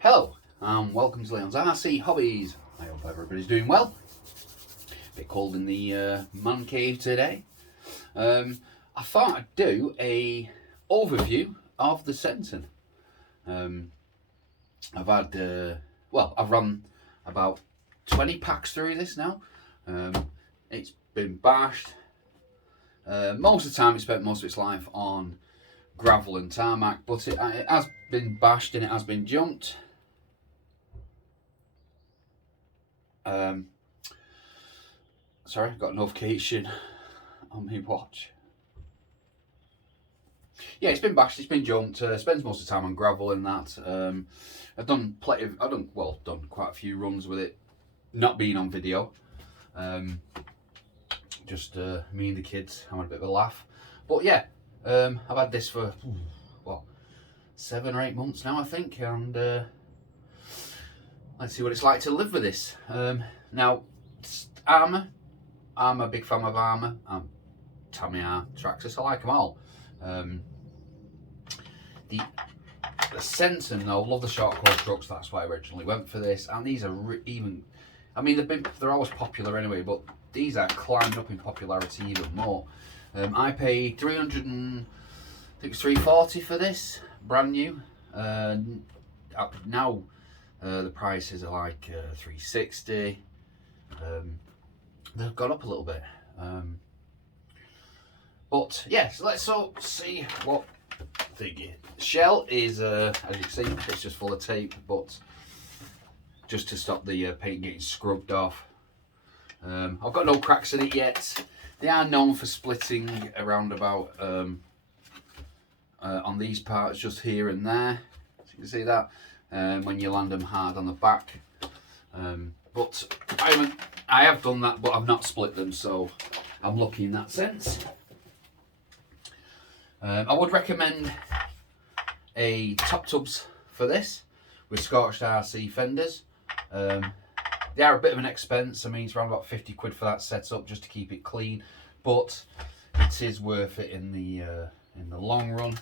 Hello and welcome to Leon's RC Hobbies. I hope everybody's doing well. A bit cold in the man cave today. I thought I'd do a overview of the senton. I've run about 20 packs through this now. It's been bashed. Most of the time it spent most of its life on gravel and tarmac, but it has been bashed and it has been jumped. Sorry, got a notification on my watch. Yeah, it's been bashed, it's been jumped. Spends most of the time on gravel and that. I've done done quite a few runs with it, not being on video. Just me and the kids having a bit of a laugh. But yeah, I've had this for 7 or 8 months now, I think, and let's see what it's like to live with this. Now, Arrma. I'm a big fan of Arrma. Tamiya, Traxxas, I like them all. The senton, though, love the short course trucks. That's why I originally went for this. And these are they're always popular anyway, but these are climbing up in popularity even more. I paid $340 for this, brand new. Now the prices are like $360. They've gone up a little bit, but yes, let's see what the shell is. As you can see, it's just full of tape, but just to stop the paint getting scrubbed off. I've got no cracks in it yet. They are known for splitting around about on these parts, just here and there. So you can see that when you land them hard on the back. But I have done that, but I've not split them, so I'm lucky in that sense. I would recommend a top tubs for this with scorched RC fenders. They are a bit of an expense. I mean, it's around about 50 quid for that setup just to keep it clean, but it is worth it in the long run.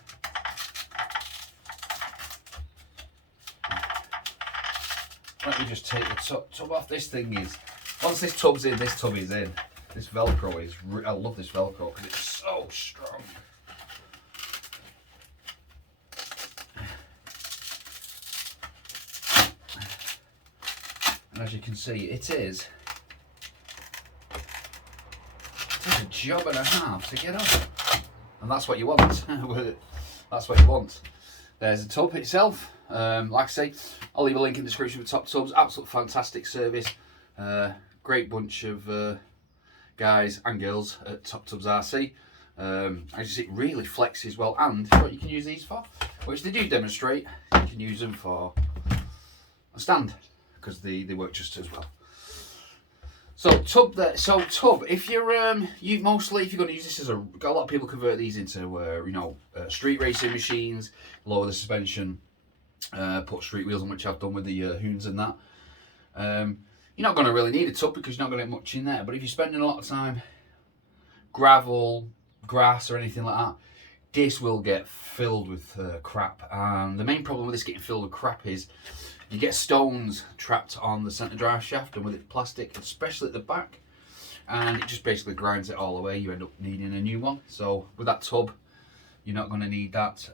Let me just take the tub off. This thing is, once this tub's in, this tub is in. This Velcro is, I love this Velcro because it's so strong. And as you can see, it is a job and a half to get off. And that's what you want. That's what you want. There's the tub itself. Like I say, I'll leave a link in the description for Top Tubs. Absolute fantastic service. Great bunch of guys and girls at Top Tubz RC. As you see, it really flexes well. And what you can use these for, which they do demonstrate, you can use them for a stand because they work just as well. So tub, if you're if you're going to use this as a lot of people convert these into street racing machines, lower the suspension, put street wheels on, which I've done with the Hoons and that. You're not going to really need a tub because you're not going to get much in there. But if you're spending a lot of time gravel, grass or anything like that, this will get filled with crap. And the main problem with this getting filled with crap is you get stones trapped on the centre drive shaft, and with it plastic, especially at the back, and it just basically grinds it all away. You end up needing a new one. So with that tub, you're not going to need that.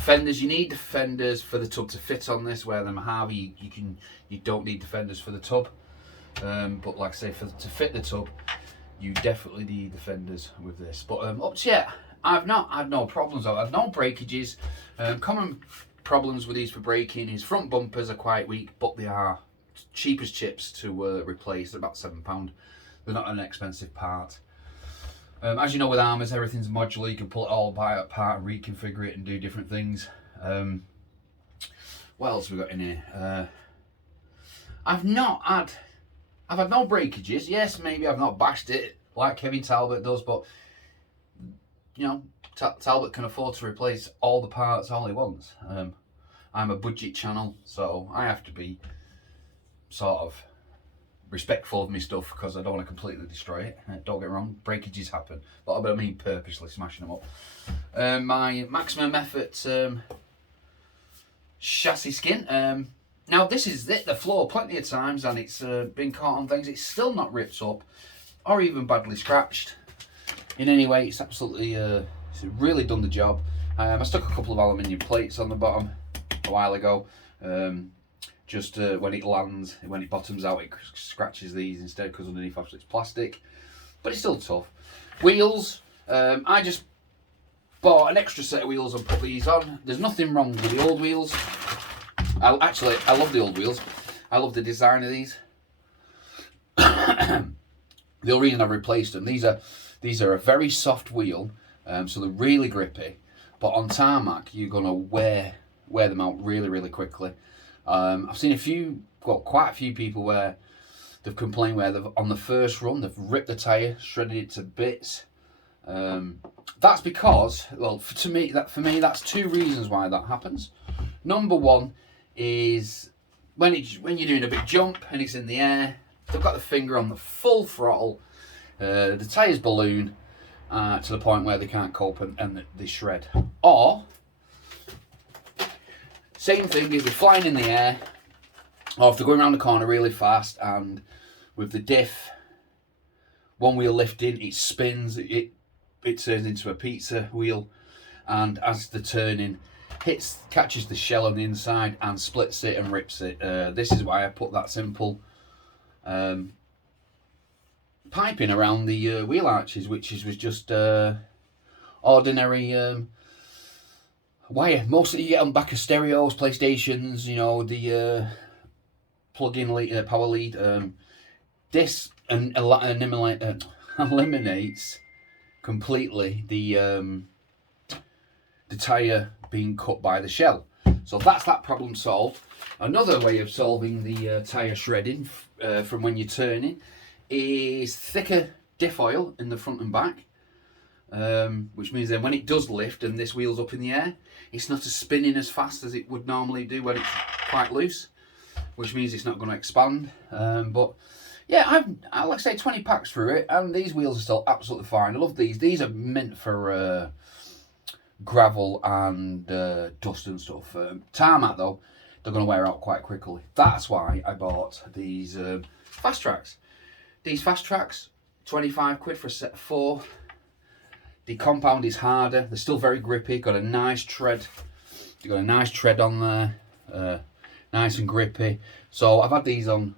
Fenders, you need the fenders for the tub to fit on this. Where them have, you don't need the fenders for the tub. But like I say, to fit the tub, you definitely need the fenders with this. But up to yet, I've not had no problems. I've had no breakages. Common problems with these for braking is front bumpers are quite weak, but they are cheap as chips to replace. They're about £7. They're not an expensive part. As you know, with Arrmas, everything's modular. You can pull it all apart and reconfigure it and do different things. What else have we got in here? I've had no breakages. Yes, maybe I've not bashed it like Kevin Talbot does, but Talbot can afford to replace all the parts all he wants. I'm a budget channel, so I have to be sort of respectful of my stuff because I don't want to completely destroy it. Don't get me wrong, breakages happen, but I mean purposely smashing them up. My maximum effort chassis skin. Now this is hit the floor plenty of times and it's been caught on things. It's still not ripped up or even badly scratched in any way. It's absolutely, it's really done the job. I stuck a couple of aluminium plates on the bottom a while ago. Just when it lands, when it bottoms out, it scratches these instead because underneath obviously it's plastic. But it's still tough. Wheels, I just bought an extra set of wheels and put these on. There's nothing wrong with the old wheels. I love the old wheels. I love the design of these. The only reason I've replaced them, these are a very soft wheel, so they're really grippy. But on tarmac, you're gonna wear them out really quickly. I've seen quite a few people where they've complained where they've on the first run they've ripped the tyre, shredded it to bits. That's because, well, for me that's two reasons why that happens. Number one is when you're doing a big jump and it's in the air, they've got the finger on the full throttle, the tyres balloon to the point where they can't cope and they shred. Or same thing if they're flying in the air, or if they're going around the corner really fast and with the diff, one wheel lifting, it spins, it turns into a pizza wheel, and as the turning catches the shell on the inside and splits it and rips it. This is why I put that simple piping around the wheel arches, which was just ordinary wire. Mostly you get on back of stereos, PlayStations, you know, the plug-in power lead. This eliminates completely the tyre being cut by the shell. So that's that problem solved. Another way of solving the tyre shredding from when you're turning is thicker diff oil in the front and back, which means then when it does lift and this wheel's up in the air, it's not spinning as fast as it would normally do when it's quite loose, which means it's not going to expand. But yeah, I like I say 20 packs through it, and these wheels are still absolutely fine. I love these. These are meant for gravel and dust and stuff. Tarmac though, they're going to wear out quite quickly. That's why I bought these fast tracks. These fast tracks, 25 quid for a set of 4. The compound is harder. They're still very grippy. Got a nice tread. You've got a nice tread on there. Nice and grippy. So I've had these on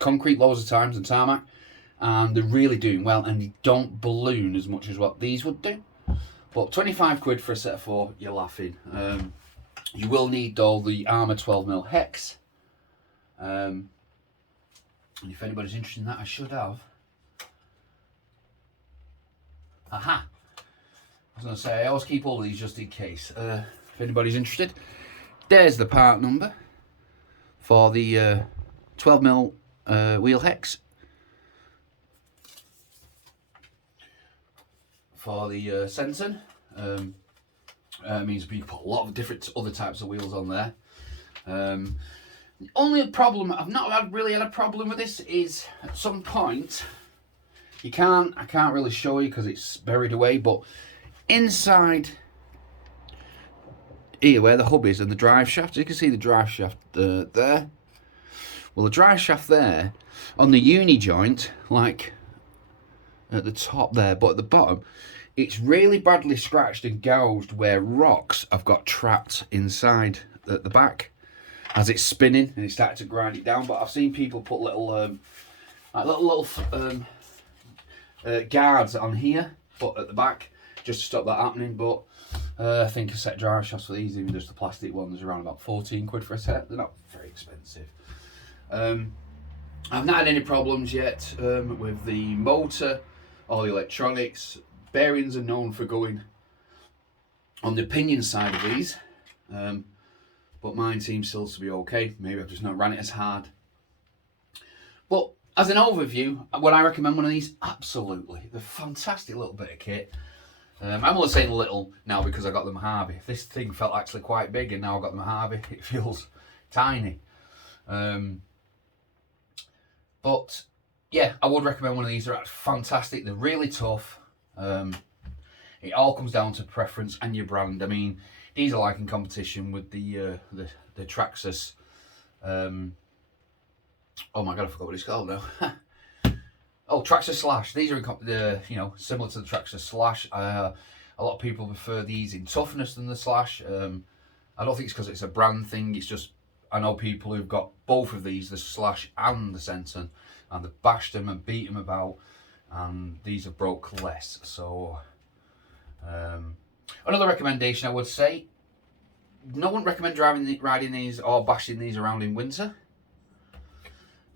concrete loads of times and tarmac, and they're really doing well, and they don't balloon as much as what these would do. But 25 quid for a set of 4, you're laughing. You will need though the Arrma 12mm hex. And if anybody's interested in that, I should have. Aha! I was going to say, I always keep all of these just in case. If anybody's interested, there's the part number for the 12mm wheel hex. For the senton. Means you can put a lot of different other types of wheels on there. The only problem, I've not really had a problem with this, is at some point, I can't really show you because it's buried away, but inside here where the hub is and the drive shaft, you can see the drive shaft there. Well, the drive shaft there, on the uni joint, like at the top there, but at the bottom, it's really badly scratched and gouged where rocks have got trapped inside at the back as it's spinning and it's starting to grind it down. But I've seen people put little guards on here, but at the back, just to stop that happening. But I think a set of drive shafts for these, even just the plastic ones, around about 14 quid for a set. They're not very expensive. I've not had any problems yet with the motor or the electronics. Bearings are known for going on the pinion side of these, but mine seems still to be okay. Maybe I've just not ran it as hard. But as an overview, would I recommend one of these? Absolutely. They're a fantastic little bit of kit. I'm only saying little now because I got them Harvey. If this thing felt actually quite big and now I've got them Harvey, it feels tiny. But yeah, I would recommend one of these. They're fantastic. They're really tough. It all comes down to preference and your brand. I mean, these are like in competition with the Traxxas. Oh my god, I forgot what it's called now. Oh, Traxxas Slash. These are you know, similar to the Traxxas Slash. A lot of people prefer these in toughness than the Slash. I don't think it's because it's a brand thing. It's just I know people who've got both of these, the Slash and the senton, and they've bashed them and beat them about, and these have broke less. So another recommendation I would say, no one recommends riding these or bashing these around in winter,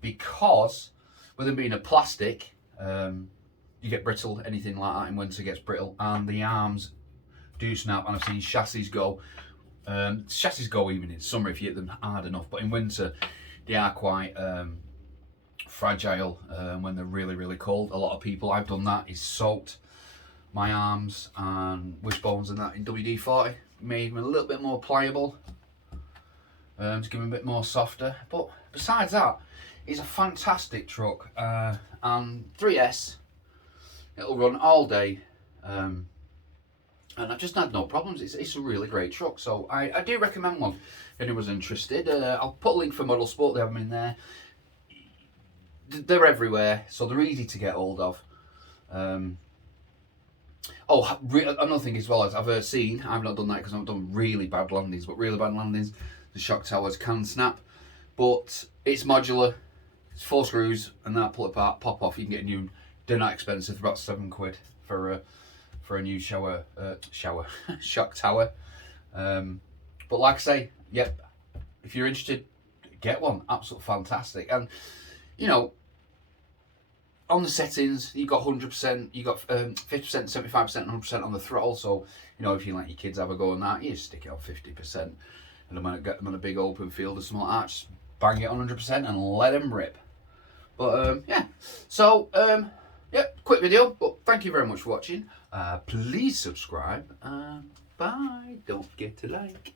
because with them being a plastic, you get brittle. Anything like that in winter gets brittle, and the arms do snap, and I've seen chassis go. Chassis go even in summer if you hit them hard enough, but in winter they are quite fragile when they're really cold. A lot of people, I've done that, is soaked my arms and wishbones and that in WD-40, made them a little bit more pliable, to give them a bit more softer. But besides that, it's a fantastic truck, and 3S, it'll run all day, and I've just had no problems. It's a really great truck, so I do recommend one if anyone's interested. I'll put a link for Modelsport, they have them in there. They're everywhere, so they're easy to get hold of. Another thing as well, as I've seen, I've not done that because I've done really bad landings, but really bad landings, the shock towers can snap, but it's modular, it's 4 screws, and that pull apart, pop off, you can get a new. They're not expensive, about £7 for a new shock tower. But like I say, yep, if you're interested, get one. Absolutely fantastic. And you know, on the settings, you got 100%, you got 50%, 75%, and 100% on the throttle. So you know, if you let your kids have a go on that, you just stick it on 50%, and I'm gonna get them on a big open field or something like that. Just bang it on 100% and let them rip. But yeah, so yeah, quick video, but thank you very much for watching. Please subscribe, and bye. Don't forget to like.